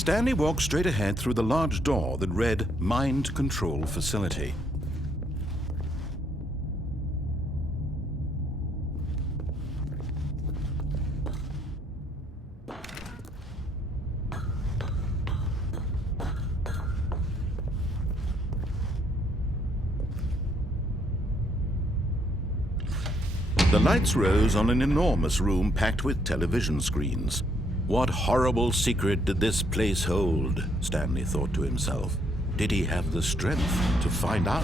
Stanley walked straight ahead through the large door that read Mind Control Facility. The lights rose on an enormous room packed with television screens. What horrible secret did this place hold? Stanley thought to himself. Did he have the strength to find out?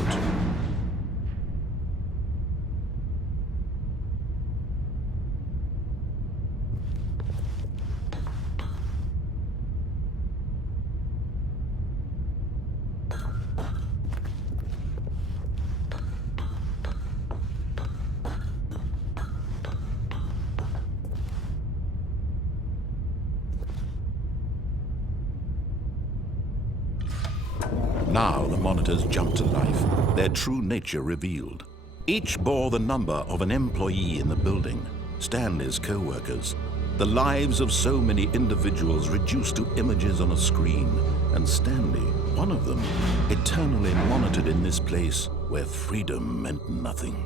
Now the monitors jumped to life, their true nature revealed. Each bore the number of an employee in the building, Stanley's co-workers. The lives of so many individuals reduced to images on a screen, and Stanley, one of them, eternally monitored in this place where freedom meant nothing.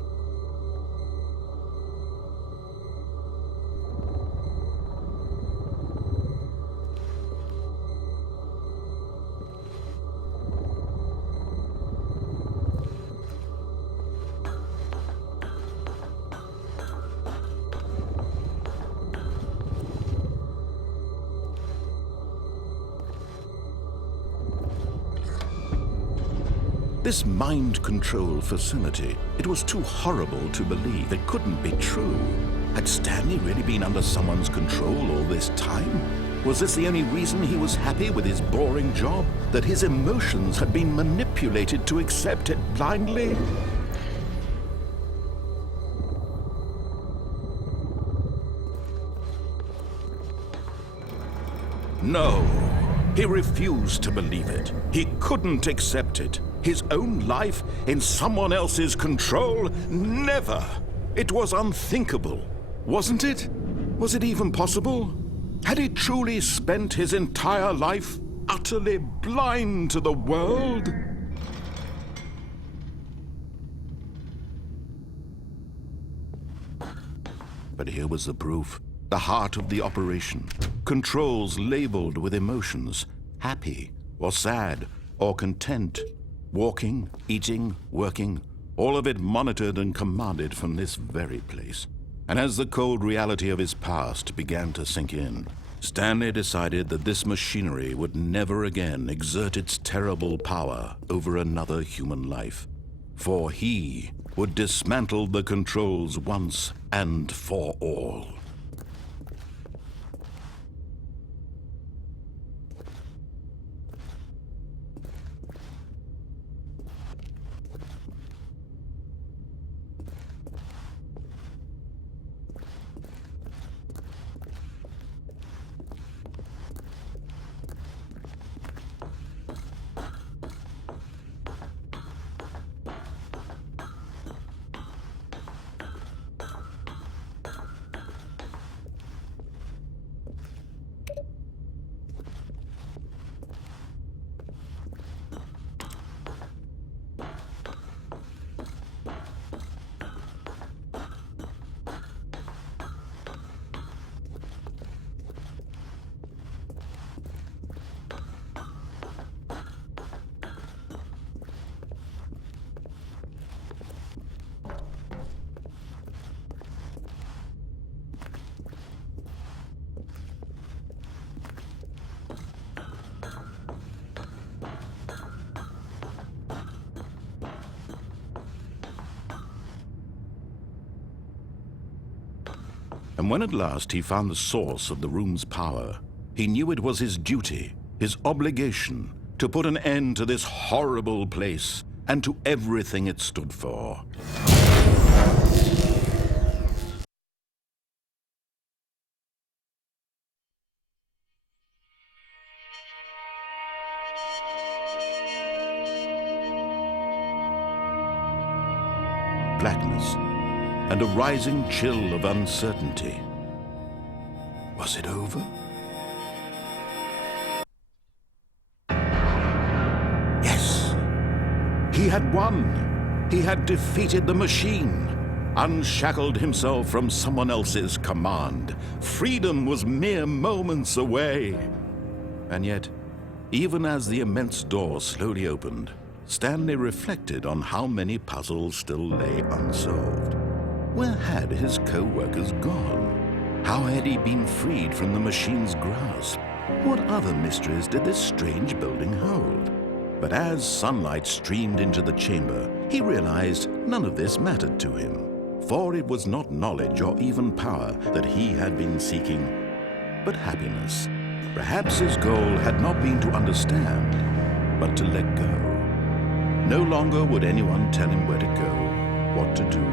This mind control facility, it was too horrible to believe. It couldn't be true. Had Stanley really been under someone's control all this time? Was this the only reason he was happy with his boring job? That his emotions had been manipulated to accept it blindly? No, he refused to believe it. He couldn't accept it. His own life in someone else's control? Never! It was unthinkable, wasn't it? Was it even possible? Had he truly spent his entire life utterly blind to the world? But here was the proof. The heart of the operation. Controls labeled with emotions. Happy, or sad, or content. Walking, eating, working, all of it monitored and commanded from this very place. And as the cold reality of his past began to sink in, Stanley decided that this machinery would never again exert its terrible power over another human life. For he would dismantle the controls once and for all. And when at last he found the source of the room's power, he knew it was his duty, his obligation, to put an end to this horrible place and to everything it stood for. Blackness and a rising chill of uncertainty. Was it over? had won. He had defeated the machine, unshackled himself from someone else's command. Freedom was mere moments away. And yet, even as the immense door slowly opened, Stanley reflected on how many puzzles still lay unsolved. Where had his co-workers gone? How had he been freed from the machine's grasp? What other mysteries did this strange building hold? But as sunlight streamed into the chamber, he realized none of this mattered to him, for it was not knowledge or even power that he had been seeking, but happiness. Perhaps his goal had not been to understand, but to let go. No longer would anyone tell him where to go, what to do,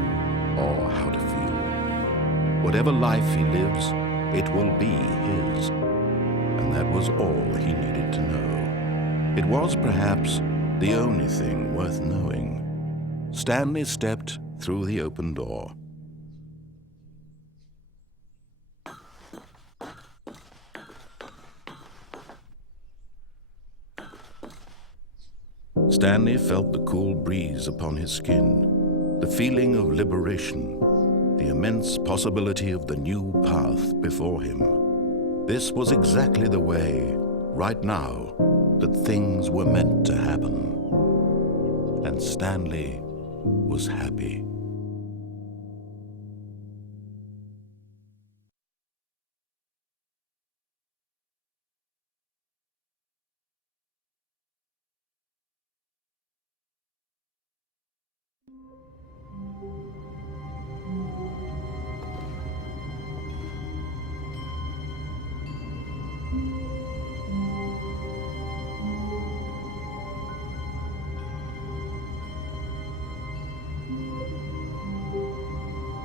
or how to feel. Whatever life he lives, it will be his. And that was all he needed to know. It was perhaps the only thing worth knowing. Stanley stepped through the open door. Stanley felt the cool breeze upon his skin, the feeling of liberation, the immense possibility of the new path before him. This was exactly the way, right now, that things were meant to happen. And Stanley was happy.